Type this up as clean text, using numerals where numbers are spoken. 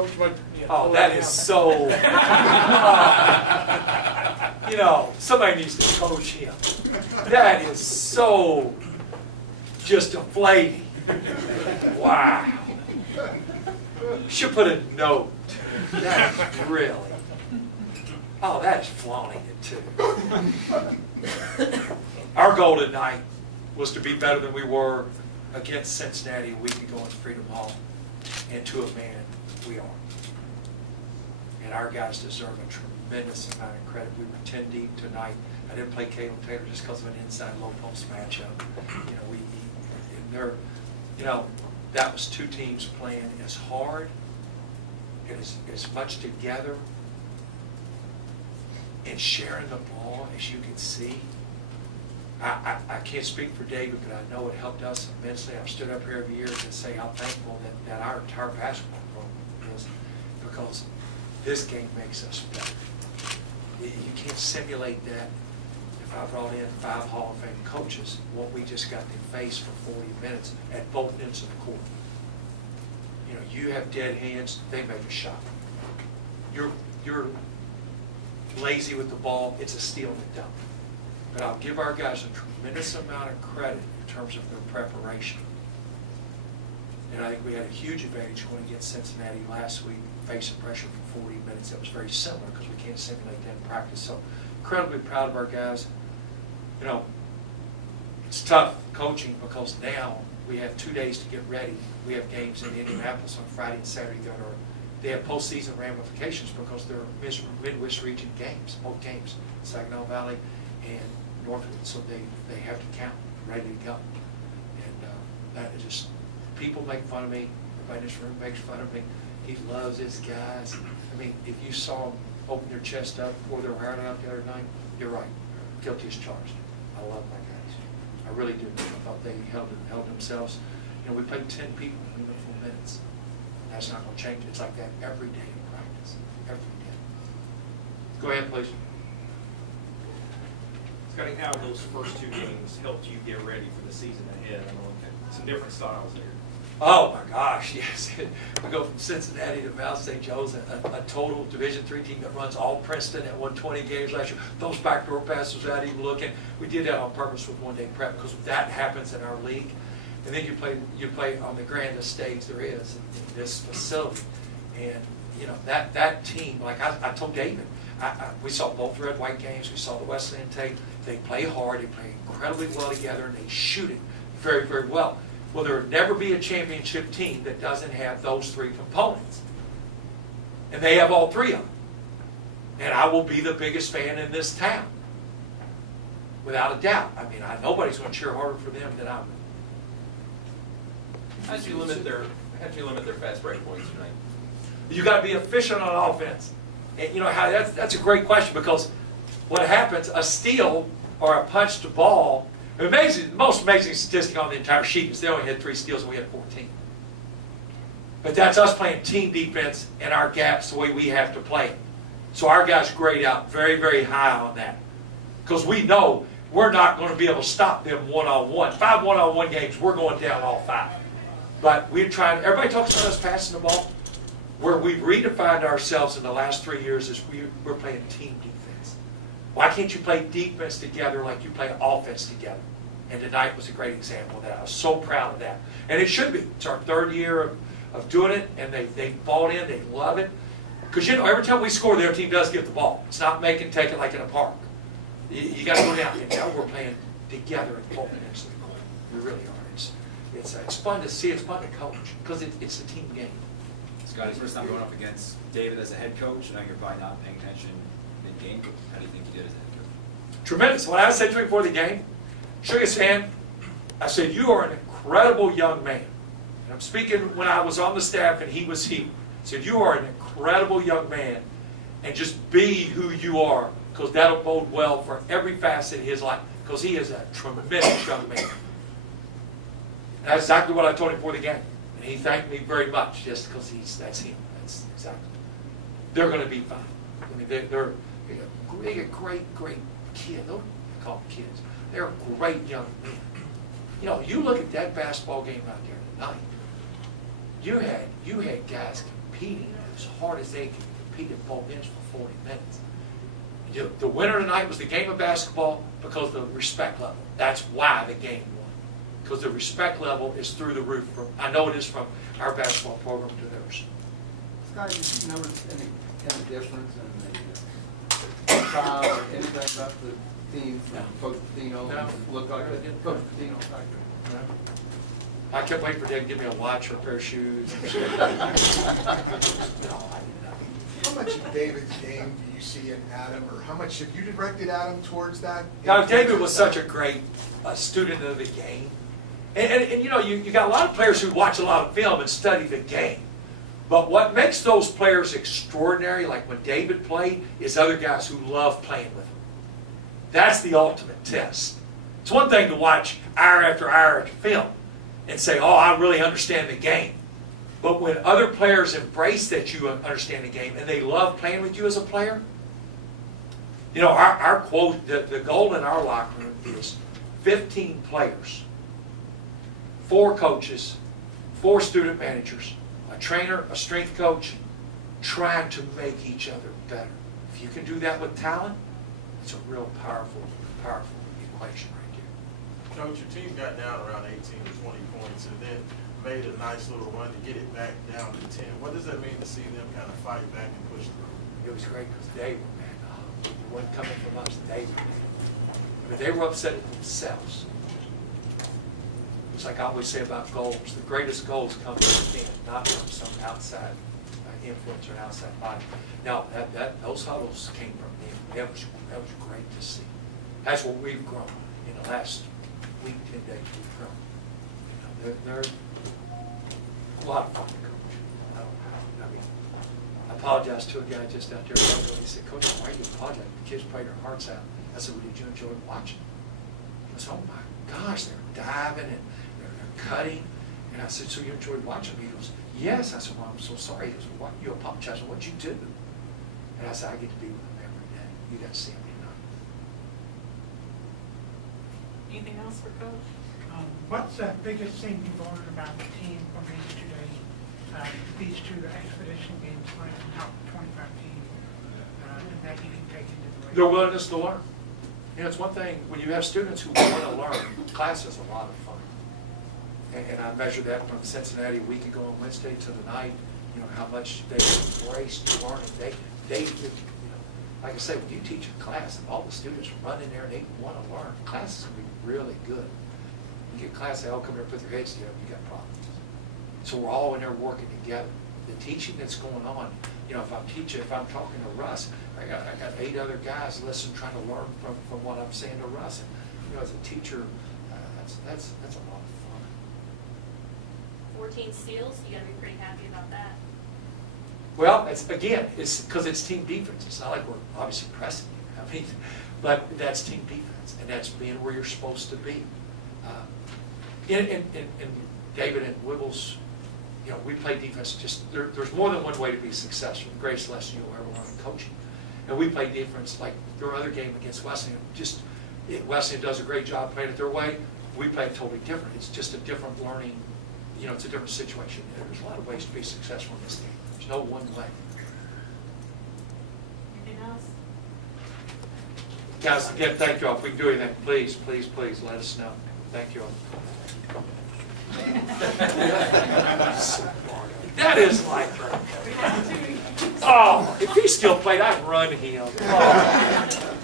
Coach might, Oh, that is so, you know, somebody needs to coach him. That is so just deflating. Wow. Should put a note. That is really, oh, that is flaunting it too. Our goal tonight was to be better than we were against Cincinnati a week ago in Freedom Hall, and to a man, we are. And our guys deserve a tremendous amount of credit. We were 10 deep tonight. I didn't play Caleb Taylor just because of an inside low post matchup. You know, that was two teams playing as hard and as much together and sharing the ball as you can see. I can't speak for David, but I know it helped us immensely. I've stood up here every year to say how thankful that our entire basketball program is, because this game makes us better. You can't simulate that. If I brought in 5 Hall of Fame coaches, what we just got to face for 40 minutes at both ends of the court. You know, you have dead hands, they make a shot. You're lazy with the ball, it's a steal and a dump. But I'll give our guys a tremendous amount of credit in terms of their preparation. And I think we had a huge advantage going against Cincinnati last week, facing pressure for 40 minutes. That was very similar because we can't simulate that in practice. So incredibly proud of our guys. You know, it's tough coaching because now we have 2 days to get ready. We have games in Indianapolis on Friday and Saturday that are, they have postseason ramifications because they're Midwest region games, both games, Saginaw Valley and Northwood. So they have to count, ready to go. And that is just, people make fun of me. Everybody in this room makes fun of me. He loves his guys. I mean, if you saw them open their chest up, pour their heart out the other night, you're right. Guilty as charged. I love my guys. I really do. I thought they held themselves. You know, we played 10 people in meaningful minutes. That's not going to change. It's like that every day in practice. Every day. Go ahead, please. Scotty, how have those first 2 games helped you get ready for the season ahead? I know some different styles there. Oh my gosh, yes. We go from Cincinnati to Mount St. Joe's, a total Division III team that runs all Princeton at 120 games last year. Those backdoor passes without even looking. We did that on purpose with one-day prep because that happens in our league. And then you play on the grandest stage there is in this facility. And you know, that team, like I told David, we saw both red-white games. We saw the Wesleyan tape. They play hard. They play incredibly well together, and they shoot it very, very well. Well, there will never be a championship team that doesn't have those 3 components. And they have all 3 of them. And I will be the biggest fan in this town, without a doubt. I mean, nobody's going to cheer harder for them than I will. How did you limit their fast break points tonight? You got to be efficient on offense. And you know how that's a great question, because what happens, a steal or a punch to ball, the most amazing statistic on the entire sheet is they only had 3 steals and we had 14. But that's us playing team defense and our gaps the way we have to play. So our guys grade out very, very high on that. Because we know we're not going to be able to stop them one-on-one. 5 one-on-one games, we're going down all 5. But we're trying, everybody talks about us passing the ball. Where we've redefined ourselves in the last 3 years is we're playing team defense. Why can't you play defense together like you play offense together? And tonight was a great example of that. I was so proud of that. And it should be. It's our 3rd year of doing it, and they bought in, they love it. Because you know, every time we score, their team does get the ball. It's not make and take it like in a park. You got to go down. And now we're playing together at both ends of the court. We really are. It's fun to see. It's fun to coach because it's a team game. Scotty, first time going up against David as a head coach. I know you're probably not paying attention mid-game, but how do you think you did as a head coach? Tremendous. When I said to him before the game, shook his hand, I said, you are an incredible young man. And I'm speaking when I was on the staff and he was here. I said, you are an incredible young man, and just be who you are, because that'll bode well for every facet of his life, because he is a tremendous young man. And that's exactly what I told him before the game. And he thanked me very much just because that's him. That's exactly. They're going to be fine. I mean, they're a great kid. Don't call them kids. They're a great young men. You know, you look at that basketball game out there tonight. You had guys competing as hard as they can compete at both ends for 40 minutes. The winner tonight was the game of basketball because of the respect level. That's why the game won. Because the respect level is through the roof. I know it is from our basketball program to theirs. Scott, did you notice any kind of difference in the style or anything about the team from Coach Patino? No. Looked like Coach Patino factor. I kept waiting for Dave to give me a watch or a pair of shoes. No, I did not. How much of David's game do you see in Adam, or how much have you directed Adam towards that? Now, David was such a great student of the game. And you know, you got a lot of players who watch a lot of film and study the game. But what makes those players extraordinary, like when David played, is other guys who love playing with him. That's the ultimate test. It's one thing to watch hour after hour of film and say, oh, I really understand the game. But when other players embrace that you understand the game and they love playing with you as a player, you know, our quote, the goal in our locker room is 15 players, 4 coaches, 4 student managers, a trainer, a strength coach, trying to make each other better. If you can do that with talent, it's a real powerful, powerful equation right there. Coach, your team got down around 18 to 20 points and then made a nice little run to get it back down to 10. What does that mean to see them kind of fight back and push through? It was great because they were, man, it wasn't coming from us, they were, man. I mean, they were upset at themselves. It's like I always say about goals. The greatest goals come from within, not from some outside influence or an outside body. Now, those huddles came from them. That was great to see. That's what we've grown in the last week, 10 days. We've grown. You know, they're a lot of fun to coach. I mean, I apologized to a guy just out there. He said, Coach, why are you apologizing? The kids played their hearts out. I said, well, did you enjoy watching? He said, oh my gosh, they're diving and they're cutting. And I said, so you enjoyed watching me? He goes, yes. I said, well, I'm so sorry. He goes, what? You apologize. What'd you do? And I said, I get to be with them every day. You got to see them tonight. Anything else for Coach? What's the biggest thing you've learned about the team from these two expedition games playing out 25 teams that you can take into the race? Their willingness to learn. You know, it's one thing, when you have students who want to learn, class is a lot of fun. And I measured that from Cincinnati a week ago on Wednesday to tonight, you know, how much they embraced learning. They you know, like I say, when you teach a class, if all the students run in there and they want to learn, class is going to be really good. You get class, they all come here and put their heads together, you got problems. So we're all in there working together. The teaching that's going on, you know, if I'm talking to Russ, I got 8 other guys listening, trying to learn from what I'm saying to Russ. And, you know, as a teacher, that's a lot of fun. 14 steals, you got to be pretty happy about that. Well, it's because it's team defense. It's not like we're obviously pressing you. I mean, but that's team defense, and that's being where you're supposed to be. In David and Wiggles, you know, we play defense. There's more than one way to be successful. The greatest lesson you'll ever learn in coaching. And we play defense like their other game against Wesleyan. Wesleyan does a great job playing it their way. We play it totally different. It's just a different learning. You know, it's a different situation. There's a lot of ways to be successful in this game. There's no one way. Anything else? Guys, again, thank you all. If we can do anything, please, please, please let us know. Thank you all. That is like, oh, if he still played, I'd run him. Oh.